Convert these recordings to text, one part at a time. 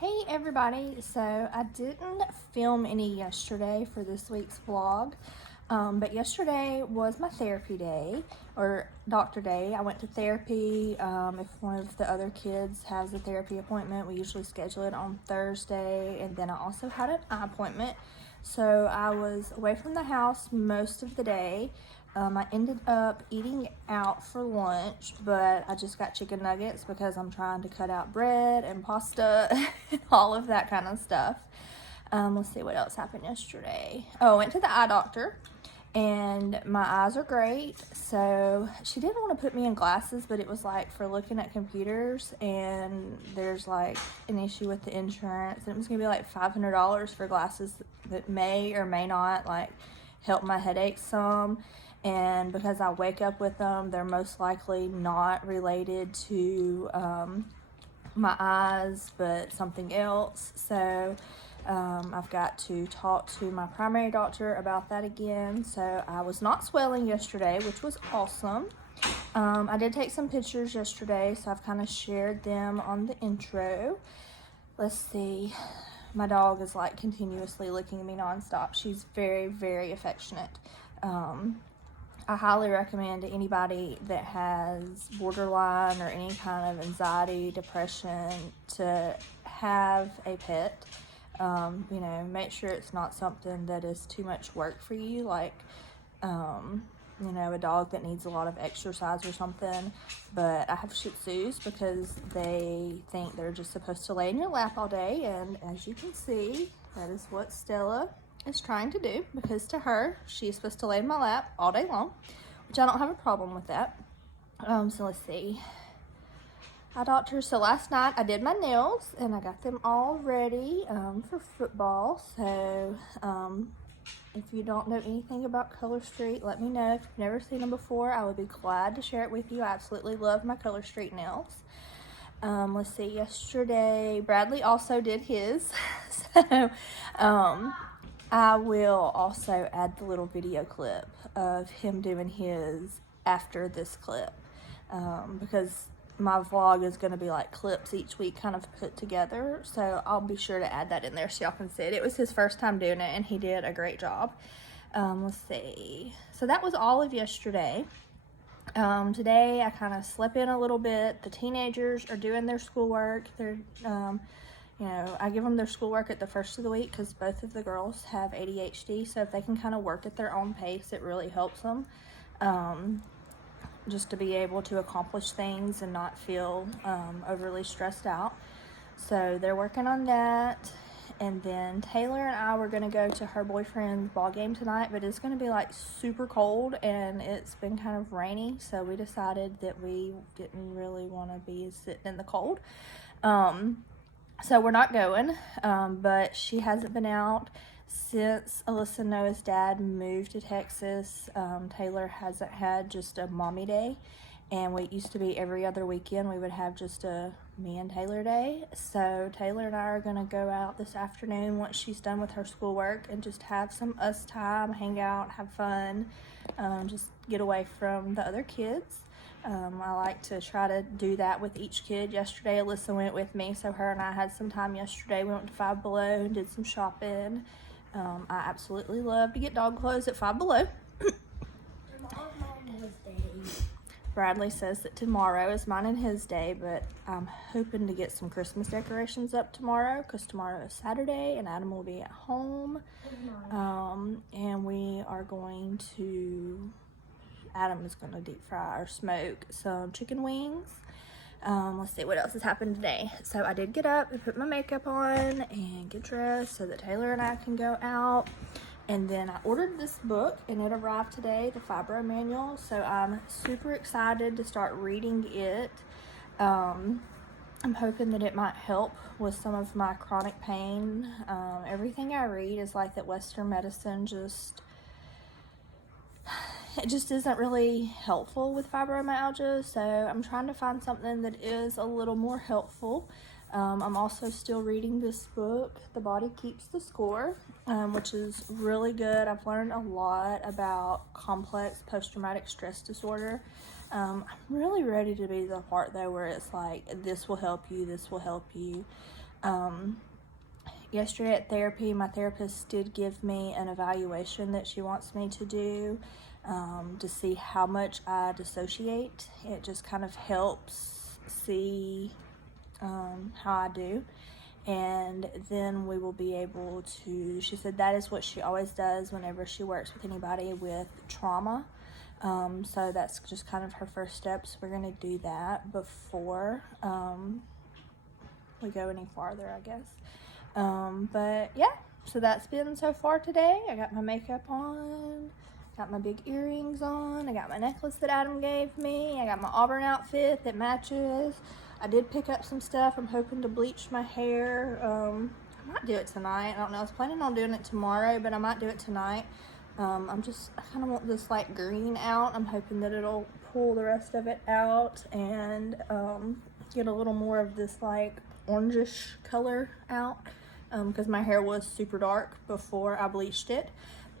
Hey everybody, so I didn't film any yesterday for this week's vlog, but yesterday was my therapy day, or doctor day. I went to therapy. If one of the other kids has a therapy appointment, we usually schedule it on Thursday, and then I also had an eye appointment. So I was away from the house most of the day. I ended up eating out for lunch, but I just got chicken nuggets because I'm trying to cut out bread and pasta and all of that kind of stuff. Let's see what else happened yesterday. Oh, I went to the eye doctor and my eyes are great. So she didn't want to put me in glasses, but it was like for looking at computers, and there's like an issue with the insurance, and it was gonna be like $500 for glasses that may or may not like help my headaches some. And because I wake up with them, they're most likely not related to my eyes, but something else. So I've got to talk to my primary doctor about that again. So I was not swelling yesterday, which was awesome. I did take some pictures yesterday, so I've kind of shared them on the intro. Let's see. My dog is like continuously licking me nonstop. She's very, very affectionate. I highly recommend to anybody that has borderline or any kind of anxiety, depression, to have a pet. Make sure it's not something that is too much work for you, like, a dog that needs a lot of exercise or something. But I have Shih Tzus because they think they're just supposed to lay in your lap all day, and as you can see, that is what Stella is trying to do, because to her, she's supposed to lay in my lap all day long, which I don't have a problem with that. So let's see. Eye doctor. So last night I did my nails and I got them all ready for football. So if you don't know anything about Color Street, let me know. If you've never seen them before, I would be glad to share it with you. I absolutely love my Color Street nails. Let's see, yesterday Bradley also did his. So I will also add the little video clip of him doing his after this clip, because my vlog is going to be like clips each week kind of put together, so I'll be sure to add that in there so y'all can see it. It was his first time doing it and he did a great job. Let's see, so that was all of yesterday. Today I kind of slept in a little bit. The teenagers are doing their schoolwork. They're I give them their schoolwork at the first of the week because both of the girls have ADHD, so if they can kind of work at their own pace, it really helps them, just to be able to accomplish things and not feel overly stressed out. So they're working on that. And then Taylor and I were going to go to her boyfriend's ball game tonight, but it's going to be like super cold and it's been kind of rainy, so we decided that we didn't really want to be sitting in the cold. So we're not going, but she hasn't been out since Alyssa and Noah's dad moved to Texas. Taylor hasn't had just a mommy day, and it used to be every other weekend we would have just a me and Taylor day. So Taylor and I are going to go out this afternoon once she's done with her schoolwork and just have some us time, hang out, have fun, just get away from the other kids. I like to try to do that with each kid. Yesterday Alyssa went with me, so her and I had some time yesterday. We went to Five Below and did some shopping. I absolutely love to get dog clothes at Five Below. Bradley says that tomorrow is mine and his day, but I'm hoping to get some Christmas decorations up tomorrow because tomorrow is Saturday and Adam will be at home. And we are going to, Adam is going to deep fry or smoke some chicken wings. Let's see what else has happened today. So I did get up and put my makeup on and get dressed so that Taylor and I can go out. And then I ordered this book and it arrived today, the Fibro Manual. So I'm super excited to start reading it. I'm hoping that it might help with some of my chronic pain. Everything I read is like that Western medicine just isn't really helpful with fibromyalgia. So I'm trying to find something that is a little more helpful. I'm also still reading this book, The Body Keeps the Score, which is really good. I've learned a lot about complex post-traumatic stress disorder. I'm really ready to be the part though where it's like, this will help you, this will help you. Yesterday at therapy, my therapist did give me an evaluation that she wants me to do to see how much I dissociate. It just kind of helps see how I do. And then we will be able to, she said that is what she always does whenever she works with anybody with trauma. So that's just kind of her first steps. We're going to do that before we go any farther, I guess. But yeah, so that's been so far today. I got my makeup on, got my big earrings on, I got my necklace that Adam gave me, I got my Auburn outfit that matches. I did pick up some stuff. I'm hoping to bleach my hair. I might do it tonight. I don't know. I was planning on doing it tomorrow, but I might do it tonight. I kind of want this like green out. I'm hoping that it'll pull the rest of it out and get a little more of this like orangish color out, because my hair was super dark before I bleached it.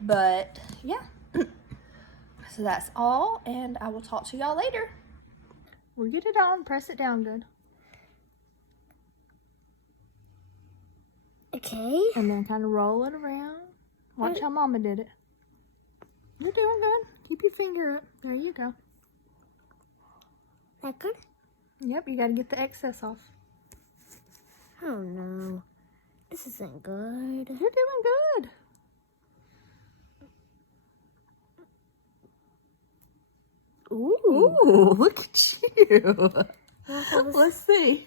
But yeah, so that's all, and I will talk to y'all later. We'll get it on. Press it down good. Okay. And then kind of roll it around. Watch how Mama did it. You're doing good. Keep your finger up. There you go. That good? Yep, you got to get the excess off. Oh no. This isn't good. You're doing good. Ooh, look at you. Let's see.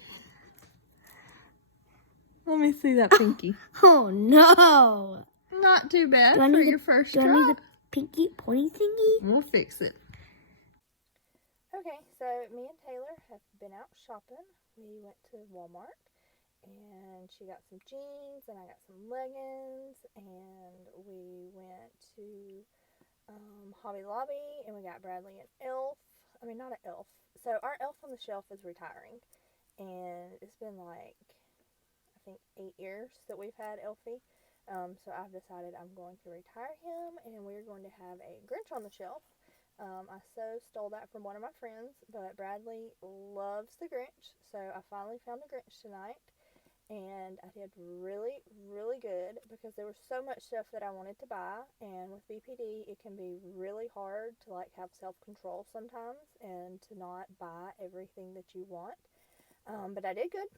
Let me see that pinky. Oh no. Not too bad for your first try. Do I need the pinky pointy thingy? We'll fix it. Okay, so me and Taylor have been out shopping. We went to Walmart and she got some jeans and I got some leggings, and we went to Hobby Lobby and we got Bradley an elf. I mean, not an elf. So our elf on the shelf is retiring, and it's been like, I think 8 years that we've had Elfie. So I've decided I'm going to retire him, and we're going to have a Grinch on the shelf. I stole that from one of my friends, but Bradley loves the Grinch, so I finally found the Grinch tonight, and I did really, really good because there was so much stuff that I wanted to buy, and with BPD, it can be really hard to like have self-control sometimes and to not buy everything that you want. But I did good.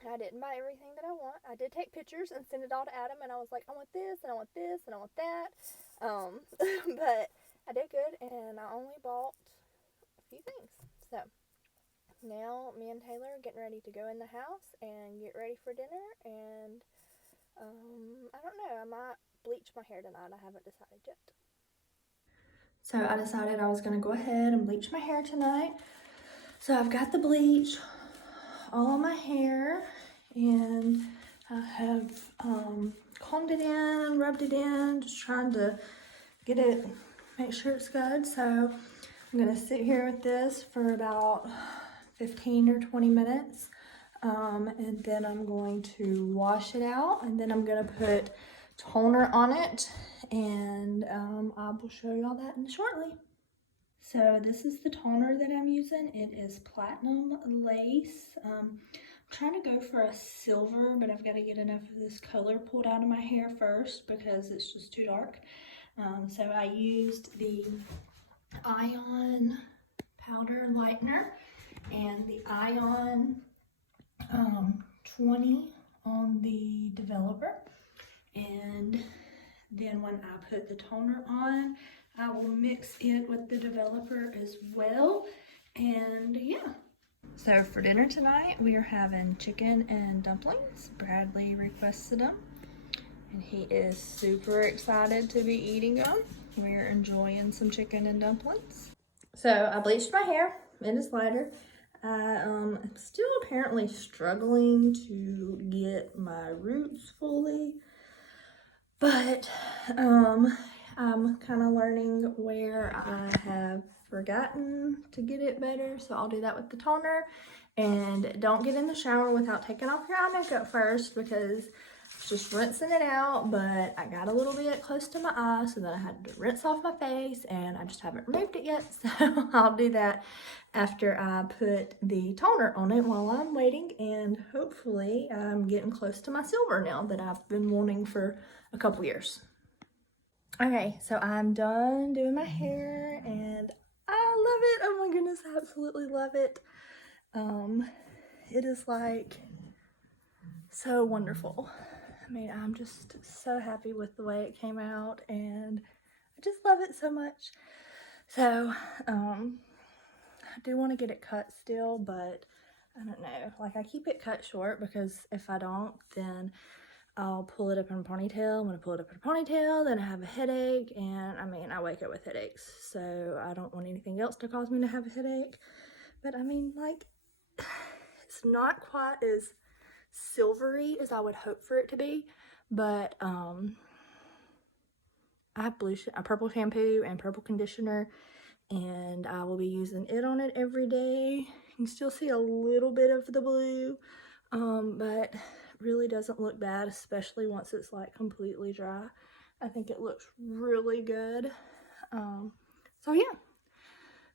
I didn't buy everything that I want. I did take pictures and send it all to Adam, and I was like, I want this, and I want this, and I want that. But I did good, and I only bought a few things. So now me and Taylor are getting ready to go in the house and get ready for dinner, and I don't know, I might bleach my hair tonight. I haven't decided yet. So I decided I was going to go ahead and bleach my hair tonight. So I've got the bleach all on my hair, and I have combed it in, rubbed it in, just trying to get it, make sure it's good. So I'm gonna sit here with this for about 15 or 20 minutes, and then I'm going to wash it out, and then I'm gonna put toner on it, and I will show y'all that shortly. So this is the toner that I'm using. It is Platinum Lace. I'm trying to go for a silver, but I've got to get enough of this color pulled out of my hair first because it's just too dark. So I used the Ion Powder Lightener and the Ion 20 on the developer. And then when I put the toner on, I will mix it with the developer as well, and yeah. So for dinner tonight, we are having chicken and dumplings. Bradley requested them, and he is super excited to be eating them. We're enjoying some chicken and dumplings. So I bleached my hair. It is lighter. I'm still apparently struggling to get my roots fully, but I'm kind of learning where I have forgotten to get it better, so I'll do that with the toner. And don't get in the shower without taking off your eye makeup first, because just rinsing it out, but I got a little bit close to my eye, so then I had to rinse off my face, and I just haven't removed it yet, so I'll do that after I put the toner on it while I'm waiting, and hopefully I'm getting close to my silver now that I've been wanting for a couple years. Okay, so I'm done doing my hair, and I love it. Oh my goodness, I absolutely love it. It is like so wonderful. I mean, I'm just so happy with the way it came out, and I just love it so much. So, I do want to get it cut still, but I don't know. Like, I keep it cut short because if I don't, then I'll pull it up in a ponytail. I'm going to pull it up in a ponytail, then I have a headache, and I mean, I wake up with headaches, so I don't want anything else to cause me to have a headache. But I mean, like, it's not quite as silvery as I would hope for it to be, but I have purple shampoo and purple conditioner, and I will be using it on it every day. You can still see a little bit of the blue, but really doesn't look bad, especially once it's like completely dry. I think it looks really good. So yeah,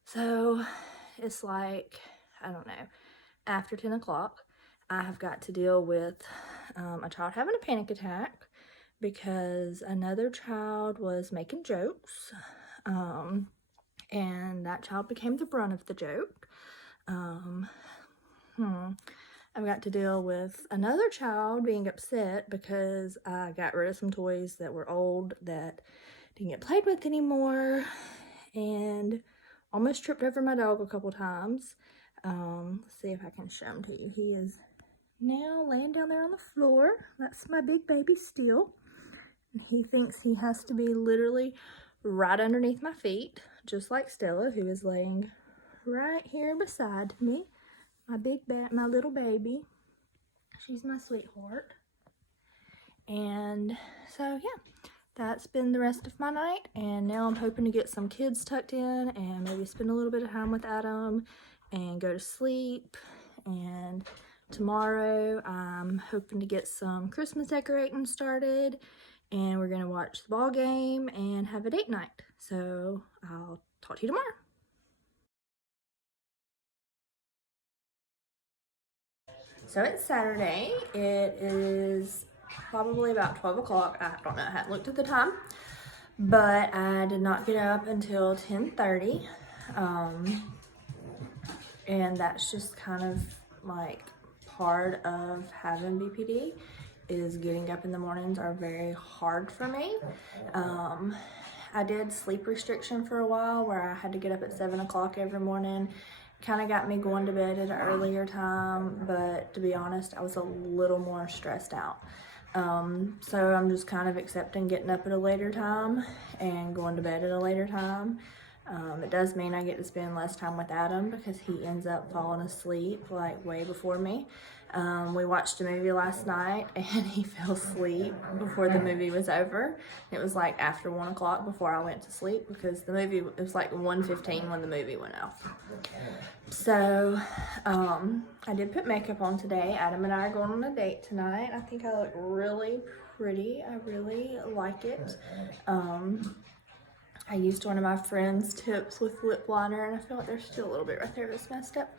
so it's like, I don't know, after 10 o'clock, I have got to deal with a child having a panic attack because another child was making jokes, and that child became the brunt of the joke. I've got to deal with another child being upset because I got rid of some toys that were old that didn't get played with anymore, and almost tripped over my dog a couple times. Let's see if I can show him to you. He is now laying down there on the floor. That's my big baby Steele. And he thinks he has to be literally right underneath my feet, just like Stella, who is laying right here beside me. My little baby. She's my sweetheart. And so yeah, that's been the rest of my night, and now I'm hoping to get some kids tucked in and maybe spend a little bit of time with Adam and go to sleep. And tomorrow I'm hoping to get some Christmas decorating started, and we're gonna watch the ball game and have a date night. So I'll talk to you tomorrow. So it's Saturday. It is probably about 12 o'clock. I don't know, I hadn't looked at the time, but I did not get up until 10:30. And that's just kind of like part of having BPD, is getting up in the mornings are very hard for me. I did sleep restriction for a while where I had to get up at 7 o'clock every morning. Kind of got me going to bed at an earlier time, but to be honest, I was a little more stressed out. So I'm just kind of accepting getting up at a later time and going to bed at a later time. It does mean I get to spend less time with Adam because he ends up falling asleep like way before me. We watched a movie last night and he fell asleep before the movie was over. It was like after 1 o'clock before I went to sleep because it was like 1:15 when the movie went off. So I did put makeup on today. Adam and I are going on a date tonight. I think I look really pretty. I really like it. I used one of my friend's tips with lip liner, and I feel like there's still a little bit right there that's messed up.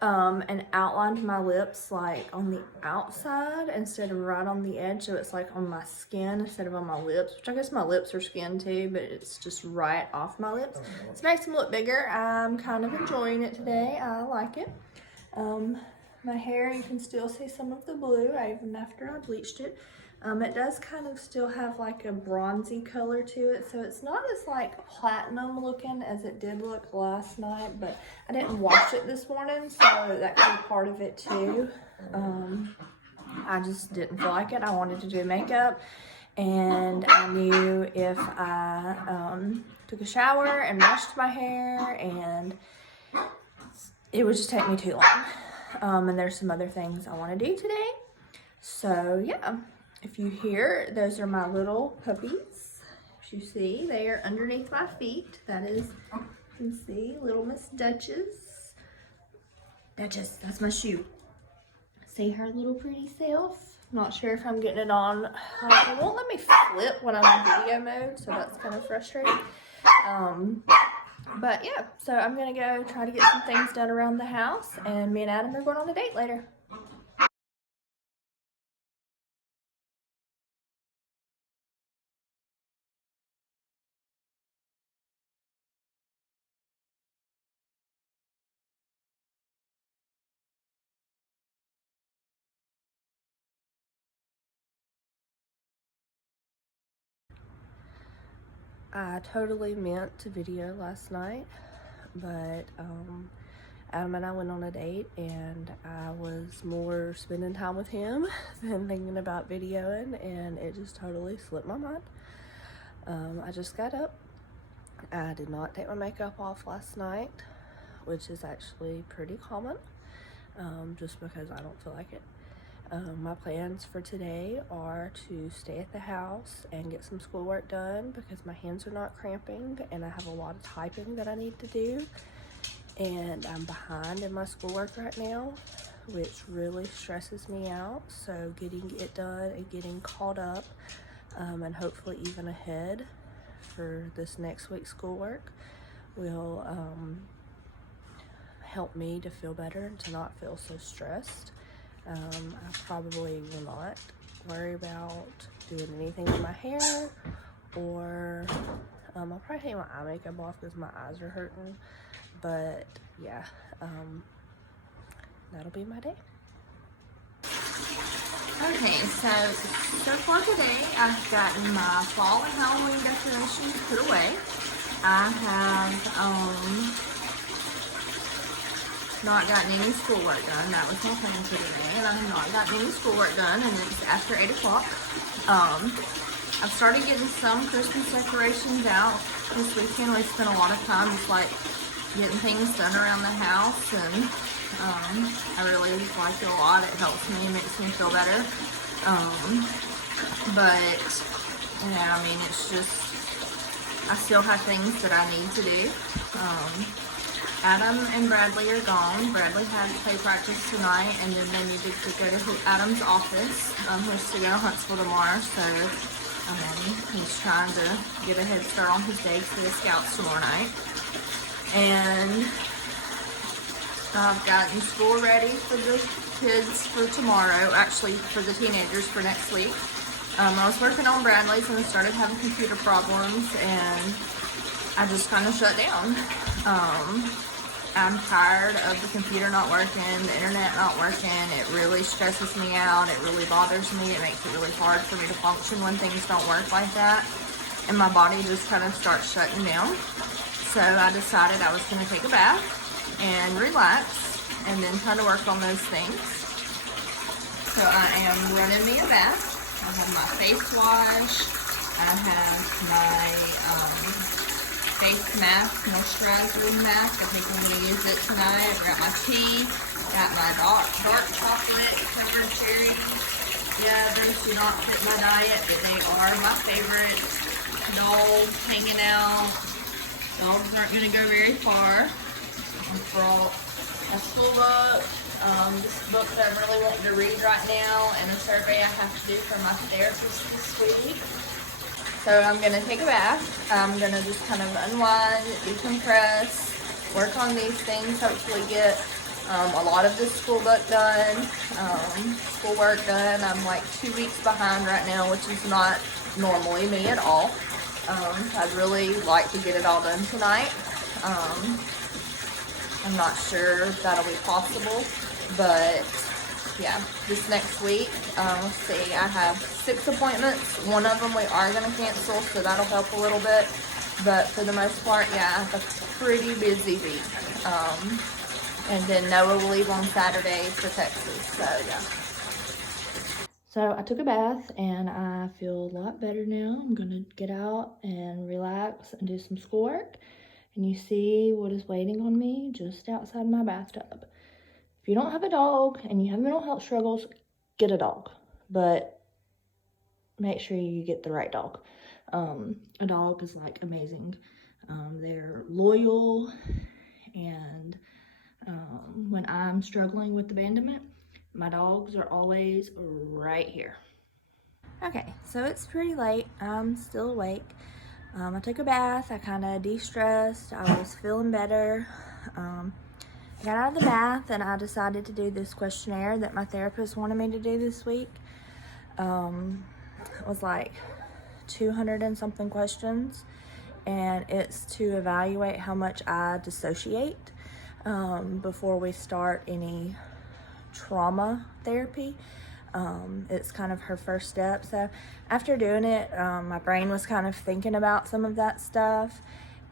And outlined my lips like on the outside instead of right on the edge, so it's like on my skin instead of on my lips, which I guess my lips are skin too, but it's just right off my lips. This makes them look bigger. I'm kind of enjoying it today. I like it. My hair, you can still see some of the blue even after I bleached it. It does kind of still have like a bronzy color to it, so it's not as like platinum looking as it did look last night, but I didn't wash it this morning, so that could be part of it too. I just didn't feel like it. I wanted to do makeup, and I knew if I took a shower and washed my hair, and it would just take me too long. And there's some other things I want to do today. So yeah. If you hear, those are my little puppies. If you see, they are underneath my feet. That is, you can see, little Miss Duchess. Duchess, that's my shoe. See her little pretty self? Not sure if I'm getting it on. It won't let me flip when I'm in video mode, so that's kind of frustrating. But yeah, so I'm gonna go try to get some things done around the house, and me and Adam are going on a date later. I totally meant to video last night, but Adam and I went on a date, and I was more spending time with him than thinking about videoing, and it just totally slipped my mind. I just got up. I did not take my makeup off last night, which is actually pretty common, just because I don't feel like it. My plans for today are to stay at the house and get some schoolwork done because my hands are not cramping and I have a lot of typing that I need to do, and I'm behind in my schoolwork right now, which really stresses me out. So getting it done and getting caught up, and hopefully even ahead for this next week's schoolwork will help me to feel better and to not feel so stressed. I probably will not worry about doing anything with my hair, or I'll probably take my eye makeup off because my eyes are hurting. But yeah, that'll be my day. Okay, so for today, I've gotten my fall and Halloween decorations put away. I have not gotten any schoolwork done. That was my plan for today, and I have not gotten any schoolwork done, and it's after 8 o'clock. I've started getting some Christmas decorations out this weekend. We spent a lot of time just like getting things done around the house, and I really like it a lot. It helps me, makes me feel better. But you know, I mean, it's just, I still have things that I need to do. Adam and Bradley are gone. Bradley had play practice tonight, and then they needed to go to Adam's office. He has to go to Huntsville tomorrow, so he's trying to get a head start on his day for the Scouts tomorrow night. And I've gotten school ready for the kids for tomorrow, actually for the teenagers for next week. I was working on Bradley's and I started having computer problems, and I just kind of shut down. I'm tired of the computer not working, the internet not working. It really stresses me out. It really bothers me. It makes it really hard for me to function when things don't work like that. And my body just kind of starts shutting down. So I decided I was going to take a bath and relax and then try to work on those things. So I am running me a bath. I have my face wash. I have my face mask, moisturizing mask. I think I'm going to use it tonight. I got my tea, got my dark chocolate covered cherries. Yeah, those do not fit my diet, but they are my favorite. Dogs hanging out. Dogs aren't going to go very far. I brought a school book, this book that I'm really wanting to read right now, and a survey I have to do for my therapist this week. So I'm going to take a bath. I'm going to just kind of unwind, decompress, work on these things, hopefully get a lot of this school book done, schoolwork done. I'm like 2 weeks behind right now, which is not normally me at all. I'd really like to get it all done tonight. I'm not sure if that'll be possible, but yeah, this next week, let's see, I have 6 appointments. One of them we are going to cancel, so that'll help a little bit. But for the most part, yeah, I have a pretty busy week. And then Noah will leave on Saturday for Texas, so yeah. So I took a bath and I feel a lot better now. I'm going to get out and relax and do some schoolwork. And you see what is waiting on me just outside my bathtub. If you don't have a dog and you have mental health struggles, get a dog. But make sure you get the right dog. A dog is like amazing. They're loyal, and when I'm struggling with abandonment, My dogs are always right here. Okay, so it's pretty late. I'm still awake. I took a bath. I kind of de-stressed. I was feeling better. I got out of the bath and I decided to do this questionnaire that my therapist wanted me to do this week. It was like 200 and something questions, and it's to evaluate how much I dissociate before we start any trauma therapy. It's kind of her first step. So after doing it, my brain was kind of thinking about some of that stuff,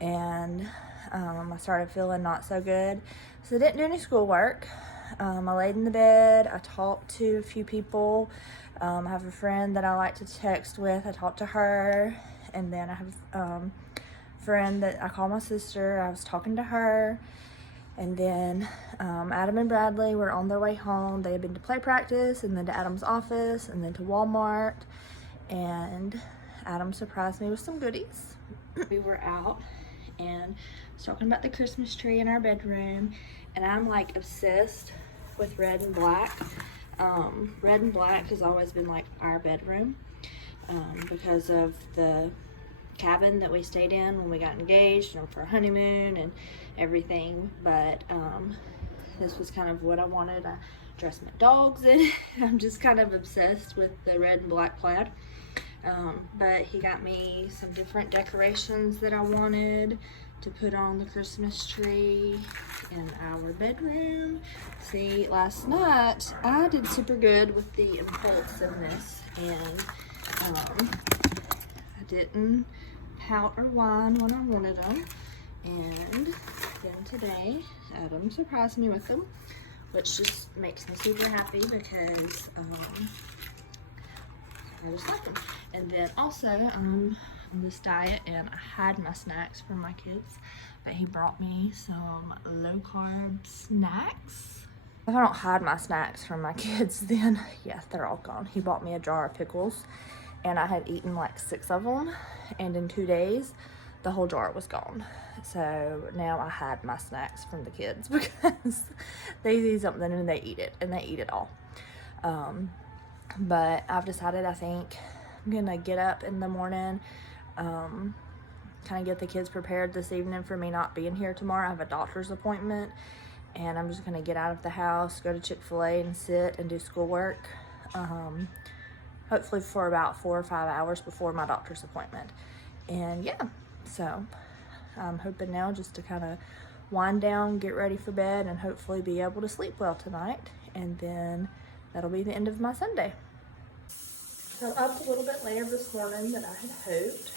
and I started feeling not so good. So I didn't do any schoolwork. I laid in the bed. I talked to a few people. I have a friend that I like to text with. I talked to her, and then I have a friend that I call my sister. I was talking to her. And then Adam and Bradley were on their way home. They had been to play practice, and then to Adam's office, and then to Walmart. And Adam surprised me with some goodies. We were out and was talking about the Christmas tree in our bedroom. And I'm like obsessed with red and black. Red and black has always been like our bedroom because of the cabin that we stayed in when we got engaged and for a honeymoon and everything. But this was kind of what I wanted. I dressed my dogs in. I'm just kind of obsessed with the red and black plaid. But he got me some different decorations that I wanted to put on the Christmas tree in our bedroom. See, last night I did super good with the impulsiveness, and I didn't pout or whine when I wanted them. And then today Adam surprised me with them, which just makes me super happy because I just like them. And then also on this diet, and I hide my snacks from my kids, but he brought me some low carb snacks. If I don't hide my snacks from my kids, then yes, they're all gone. He bought me a jar of pickles, and I had eaten like 6 of them, and in 2 days the whole jar was gone. So now I hide my snacks from the kids because they see something and they eat it, and they eat it all. But I've decided I think I'm gonna get up in the morning, kind of get the kids prepared this evening for me not being here tomorrow. I have a doctor's appointment, and I'm just gonna get out of the house, go to Chick-fil-A and sit and do schoolwork, hopefully for about 4 or 5 hours before my doctor's appointment. And yeah, so I'm hoping now just to kind of wind down, get ready for bed, and hopefully be able to sleep well tonight. And then that'll be the end of my Sunday. So I'm up a little bit later this morning than I had hoped.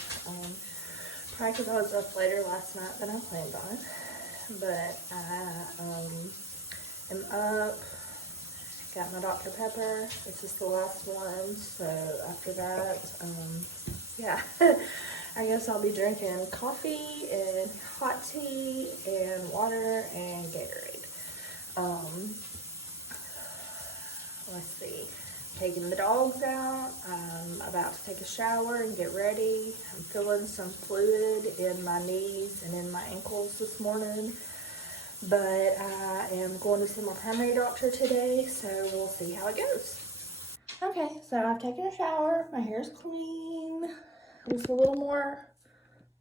Probably because I was up later last night than I planned on. But I am up, got my Dr. Pepper. This is the last one, so after that, yeah, I guess I'll be drinking coffee and hot tea and water and Gatorade. Let's see. Taking the dogs out. I'm about to take a shower and get ready. I'm feeling some fluid in my knees and in my ankles this morning. But I am going to see my primary doctor today, so we'll see how it goes. Okay, so I've taken a shower. My hair's clean. It was a little more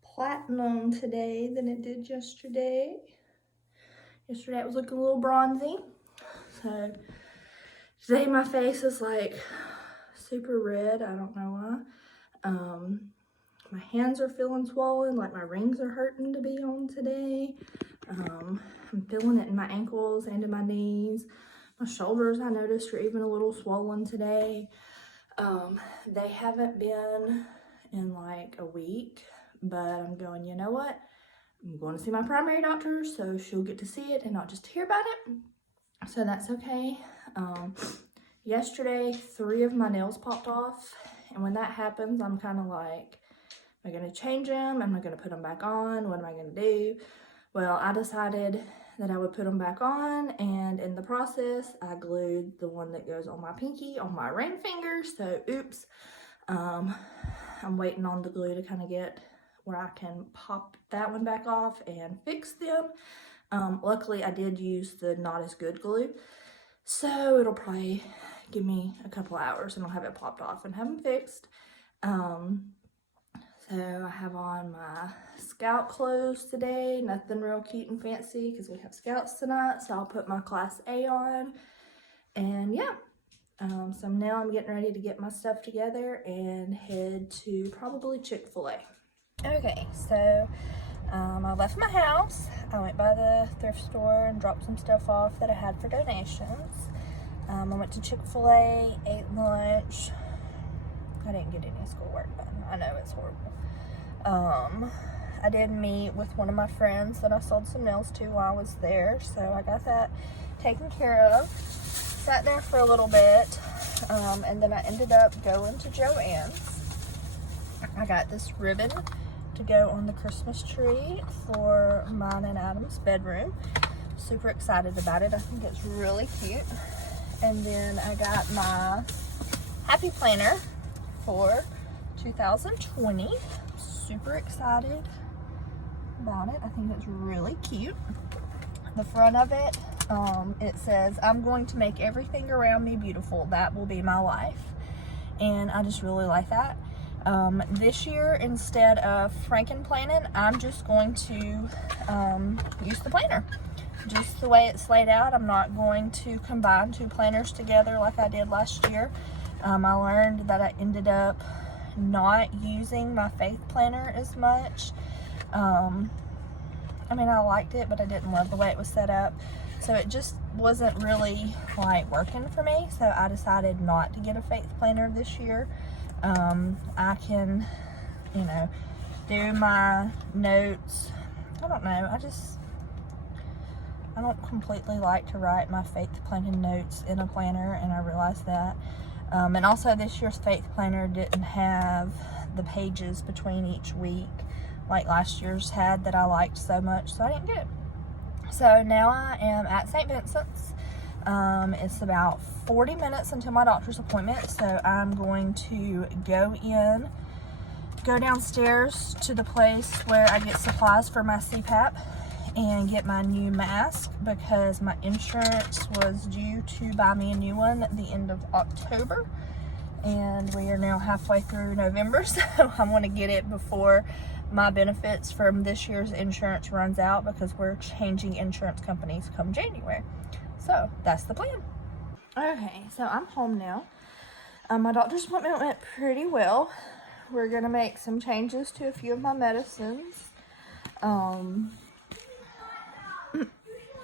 platinum today than it did yesterday. Yesterday it was looking a little bronzy. So today my face is like super red. I don't know why. My hands are feeling swollen, like my rings are hurting to be on today. I'm feeling it in my ankles and in my knees. My shoulders, I noticed, are even a little swollen today. They haven't been in like a week, but I'm going, you know what? I'm going to see my primary doctor, so she'll get to see it and not just hear about it. So that's okay. Yesterday, 3 of my nails popped off, and when that happens, I'm kind of like, am I going to change them? Am I going to put them back on? What am I going to do? Well, I decided that I would put them back on, and in the process, I glued the one that goes on my pinky on my ring finger, so oops. I'm waiting on the glue to kind of get where I can pop that one back off and fix them. Luckily, I did use the not as good glue, So it'll probably give me a couple hours and I'll have it popped off and have them fixed. So I have on my scout clothes today, nothing real cute and fancy because we have scouts tonight. So I'll put my class A on, and yeah. So now I'm getting ready to get my stuff together and head to probably Chick-fil-A. Okay, so I left my house. I went by the thrift store and dropped some stuff off that I had for donations. I went to Chick-fil-A, ate lunch. I didn't get any schoolwork done. I know it's horrible. I did meet with one of my friends that I sold some nails to while I was there, so I got that taken care of. Sat there for a little bit, and then I ended up going to Joann's. I got this ribbon to go on the Christmas tree for mine and Adam's bedroom. Super excited about it. I think it's really cute. And then I got my Happy Planner for 2020. Super excited about it. I think it's really cute. The front of it, it says, "I'm going to make everything around me beautiful. That will be my life." And I just really like that. This year, instead of franken-planning, I'm just going to use the planner. Just the way it's laid out. I'm not going to combine two planners together like I did last year. I learned that I ended up not using my faith planner as much. I mean, I liked it, but I didn't love the way it was set up. So it just wasn't really like working for me. So I decided not to get a faith planner this year. I can, do my notes. I don't know. I don't completely like to write my faith planning notes in a planner, and I realized that. And also this year's faith planner didn't have the pages between each week like last year's had that I liked so much, so I didn't get it. So now I am at St. Vincent's. It's about 40 minutes until my doctor's appointment, so I'm going to go downstairs to the place where I get supplies for my CPAP and get my new mask, because my insurance was due to buy me a new one at the end of October, and we are now halfway through November, so I want to get it before my benefits from this year's insurance runs out, because we're changing insurance companies come January. So that's the plan. Okay, so I'm home now. My doctor's appointment went pretty well. We're gonna make some changes to a few of my medicines.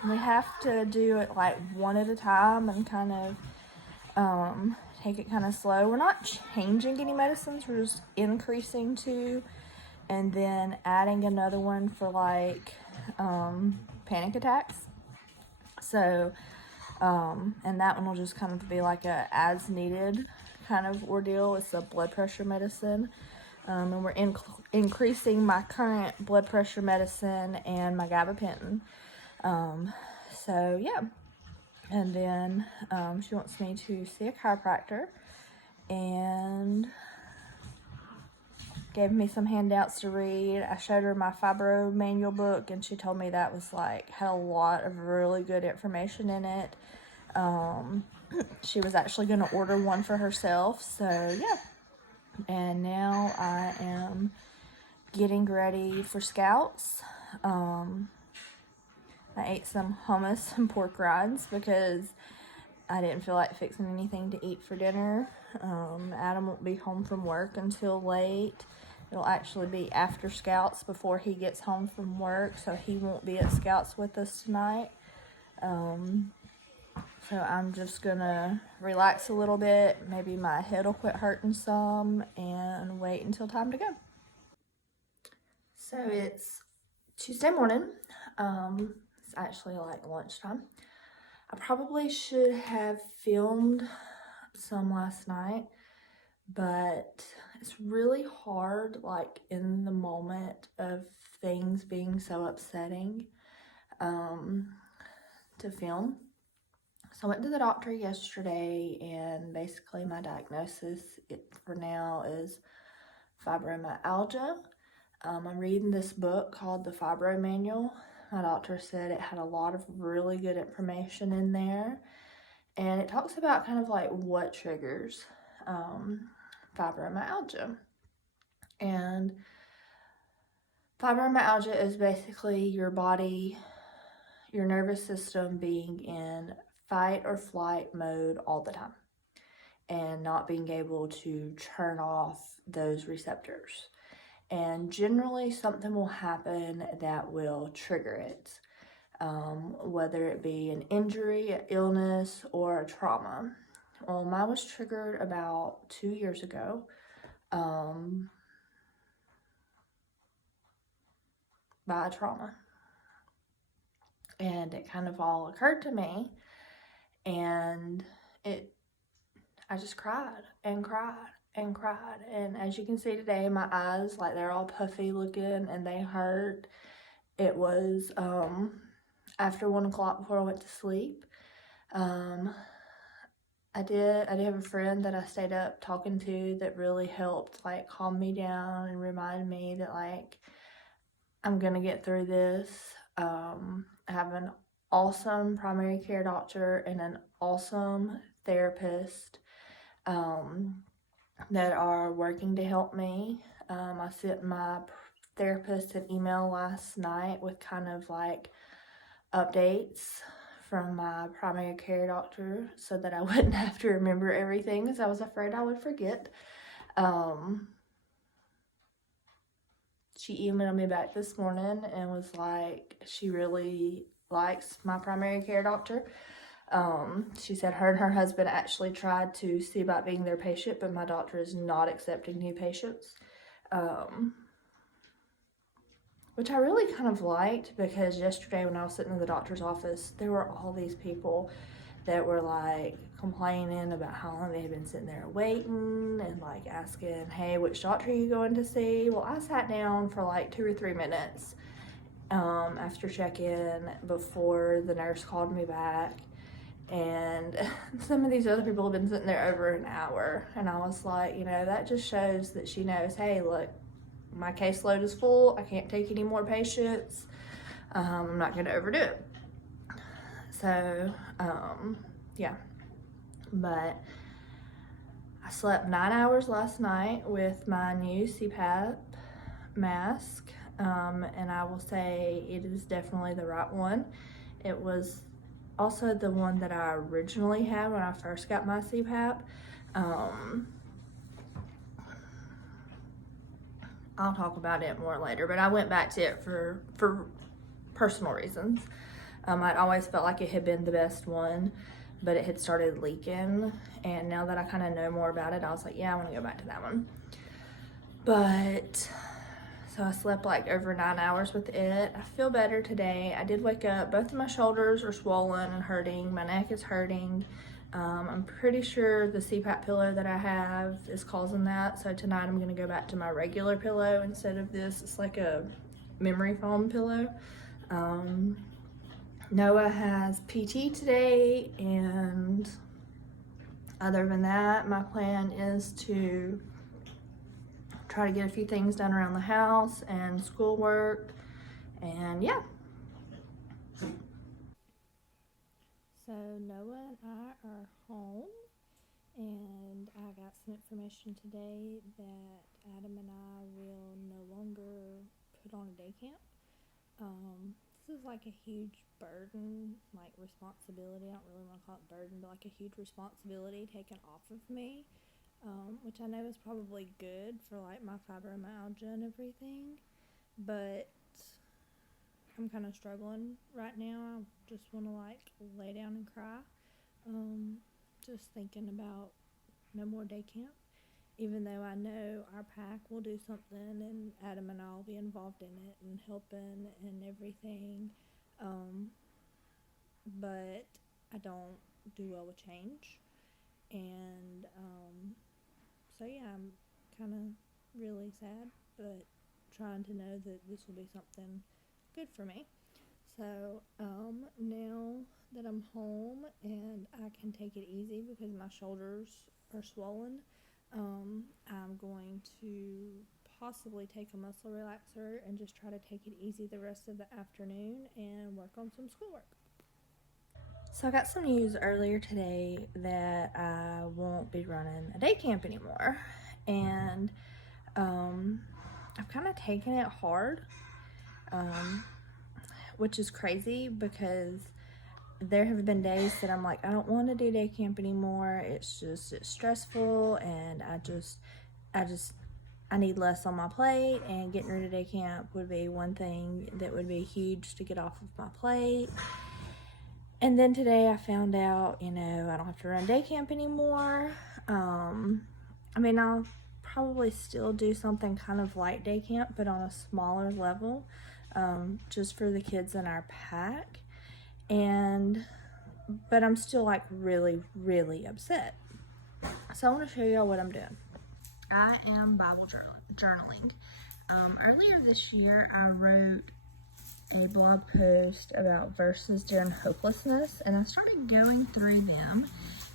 We have to do it like one at a time and kind of take it kind of slow. We're not changing any medicines, we're just increasing two and then adding another one for like panic attacks. So, and that one will just kind of be like a as needed kind of ordeal. It's a blood pressure medicine. And we're increasing my current blood pressure medicine and my gabapentin. So yeah, and then she wants me to see a chiropractor, and gave me some handouts to read. I showed her my fibro manual book, and she told me that was like had a lot of really good information in it. She was actually going to order one for herself, so yeah. And now I am getting ready for scouts. I ate some hummus and pork rinds because I didn't feel like fixing anything to eat for dinner. Adam won't be home from work until late. It'll actually be after scouts before he gets home from work, so he won't be at scouts with us tonight. So I'm just gonna relax a little bit. Maybe my head will quit hurting some and wait until time to go. So it's Tuesday morning. It's actually like lunchtime. I probably should have filmed some last night, but it's really hard, like in the moment of things being so upsetting, to film. So I went to the doctor yesterday, and basically my diagnosis for now is fibromyalgia. I'm reading this book called The Fibro Manual. My doctor said it had a lot of really good information in there, And it talks about kind of like what triggers fibromyalgia. And fibromyalgia is basically your body, your nervous system being in fight or flight mode all the time and not being able to turn off those receptors. And generally something will happen that will trigger it, whether it be an injury, an illness, or a trauma. Well, mine was triggered about 2 years ago. By a trauma. And it kind of all occurred to me, and I just cried and cried and cried. And as you can see today, my eyes, like, they're all puffy looking and they hurt. It was after 1 o'clock before I went to sleep. I did have a friend that I stayed up talking to that really helped, like, calm me down and remind me that, like, I'm gonna get through this. I have an awesome primary care doctor and an awesome therapist that are working to help me. I sent my therapist an email last night with kind of like updates from my primary care doctor so that I wouldn't have to remember everything because I was afraid I would forget. She emailed me back this morning and was like, she really likes my primary care doctor. She said her and her husband actually tried to see about being their patient, but my doctor is not accepting new patients. Which I really kind of liked, because yesterday when I was sitting in the doctor's office, there were all these people that were like complaining about how long they had been sitting there waiting and like asking, hey, which doctor are you going to see? Well, I sat down for like 2 or 3 minutes after check-in before the nurse called me back. And some of these other people have been sitting there over an hour. And I was like, that just shows that she knows, hey, look, my caseload is full. I can't take any more patients. I'm not going to overdo it. So, yeah. But I slept 9 hours last night with my new CPAP mask. And I will say it is definitely the right one. It was also the one that I originally had when I first got my CPAP. I'll talk about it more later, but I went back to it for personal reasons. I'd always felt like it had been the best one, but it had started leaking, and now that I kind of know more about it, I was like, yeah, I want to go back to that one. But so I slept like over 9 hours with it. I feel better today. I did wake up. Both of my shoulders are swollen and hurting. My neck is hurting. I'm pretty sure the CPAP pillow that I have is causing that. So tonight I'm going to go back to my regular pillow instead of this. It's like a memory foam pillow. Noah has PT today, and other than that, my plan is to try to get a few things done around the house and schoolwork, and yeah. So Noah and I are home, and I got some information today that Adam and I will no longer put on a day camp. This is like a huge burden, like responsibility. I don't really want to call it burden, but like a huge responsibility taken off of me, which I know is probably good for like my fibromyalgia and everything, but I'm kind of struggling right now. I just want to like lay down and cry, just thinking about no more day camp, even though I know our pack will do something and Adam and I will be involved in it and helping and everything, but I don't do well with change, and so yeah, I'm kind of really sad, but trying to know that this will be something good for me. So now that I'm home and I can take it easy because my shoulders are swollen, I'm going to possibly take a muscle relaxer and just try to take it easy the rest of the afternoon and work on some schoolwork. So I got some news earlier today that I won't be running a day camp anymore. And I've kind of taken it hard, which is crazy because there have been days that I'm like, I don't want to do day camp anymore. It's stressful, and I need less on my plate, and getting rid of day camp would be one thing that would be huge to get off of my plate. And then today I found out, I don't have to run day camp anymore. I'll probably still do something kind of like day camp, but on a smaller level, just for the kids in our pack. But I'm still like really, really upset. So I want to show y'all what I'm doing. I am Bible journaling. Earlier this year, I wrote a blog post about verses during hopelessness, and I started going through them.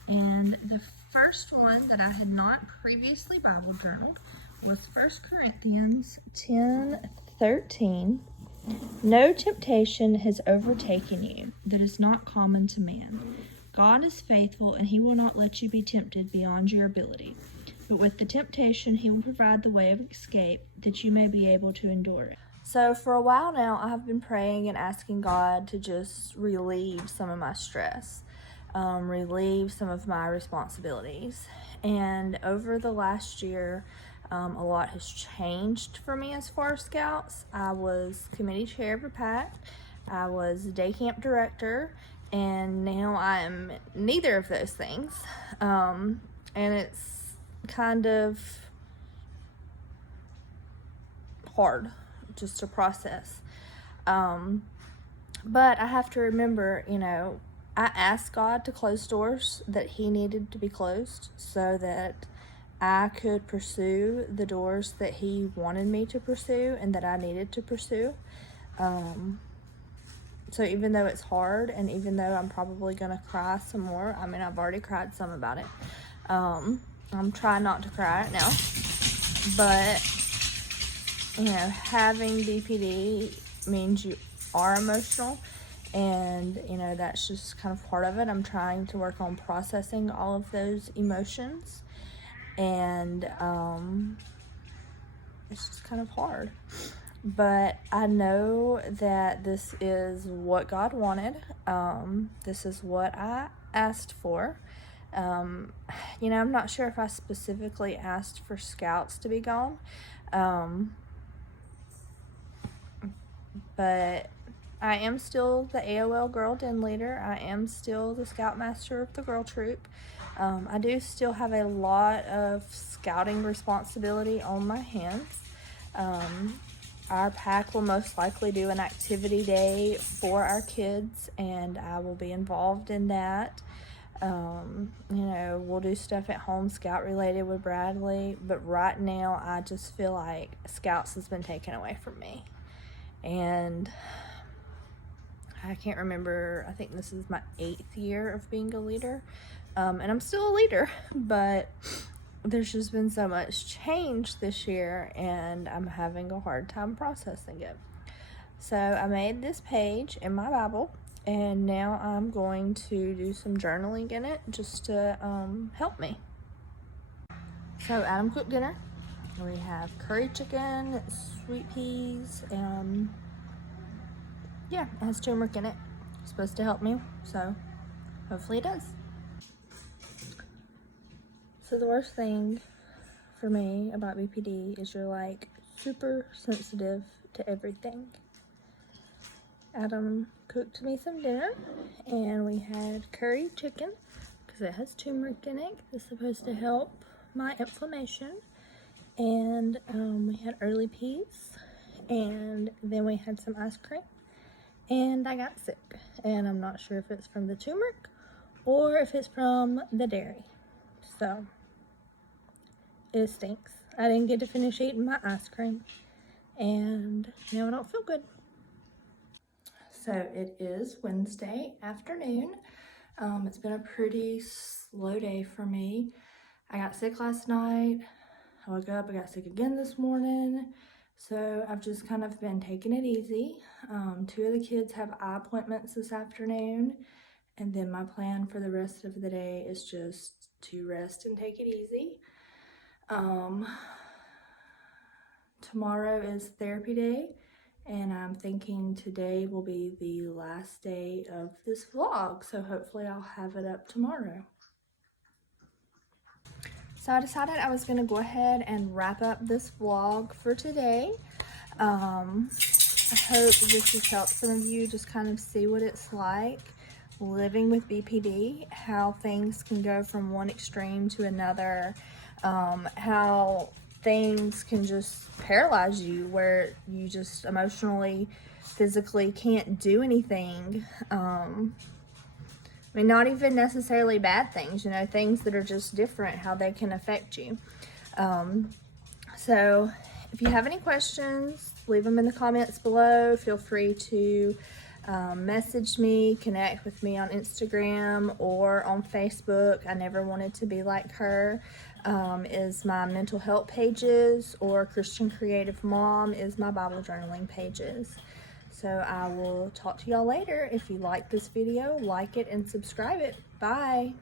And the first one that I had not previously Bible journaled was 1 Corinthians 10:13. No temptation has overtaken you that is not common to man. God is faithful, and he will not let you be tempted beyond your ability. But with the temptation, he will provide the way of escape that you may be able to endure it. So for a while now, I've been praying and asking God to just relieve some of my stress, relieve some of my responsibilities. And over the last year, a lot has changed for me as far as Scouts. I was committee chair of a pack, I was day camp director, and now I am neither of those things. And it's kind of hard just to process. But I have to remember, I asked God to close doors that he needed to be closed so that I could pursue the doors that he wanted me to pursue and that I needed to pursue. So even though it's hard, and even though I'm probably going to cry some more, I've already cried some about it. I'm trying not to cry right now. But, having BPD means you are emotional. And, that's just kind of part of it. I'm trying to work on processing all of those emotions. And it's just kind of hard. But I know that this is what God wanted. This is what I asked for. I'm not sure if I specifically asked for Scouts to be gone. But I am still the AOL Girl Den Leader. I am still the Scoutmaster of the Girl Troop. I do still have a lot of scouting responsibility on my hands. Our pack will most likely do an activity day for our kids, and I will be involved in that. We'll do stuff at home Scout related with Bradley, but right now I just feel like Scouts has been taken away from me. And I can't remember, I think this is my 8th year of being a leader. And I'm still a leader, but there's just been so much change this year, and I'm having a hard time processing it. So I made this page in my Bible, and now I'm going to do some journaling in it just to help me. So Adam cooked dinner. We have curry chicken, sweet peas, and it has turmeric in it. It's supposed to help me, so hopefully it does. So the worst thing for me about BPD is you're like super sensitive to everything. Adam cooked me some dinner, and we had curry chicken because it has turmeric in it. It's supposed to help my inflammation. And we had early peas, and then we had some ice cream, and I got sick. And I'm not sure if it's from the turmeric or if it's from the dairy. So it stinks. I didn't get to finish eating my ice cream, and now I don't feel good. So it is Wednesday afternoon. It's been a pretty slow day for me. I got sick last night. I woke up, I got sick again this morning. So I've just kind of been taking it easy. 2 of the kids have eye appointments this afternoon, And then my plan for the rest of the day is just to rest and take it easy. Tomorrow is therapy day, and I'm thinking today will be the last day of this vlog, so hopefully I'll have it up tomorrow. So I decided I was gonna go ahead and wrap up this vlog for today. I hope this has helped some of you just kind of see what it's like living with BPD, how things can go from one extreme to another, how things can just paralyze you where you just emotionally, physically can't do anything. I mean, not even necessarily bad things, you know, things that are just different, how they can affect you. So if you have any questions, leave them in the comments below. Feel free to message me, connect with me on Instagram or on Facebook. I Never Wanted to Be Like Her is my mental health pages, or Christian Creative Mom is my Bible journaling pages. So I will talk to y'all later. If you like this video, like it and subscribe it. Bye.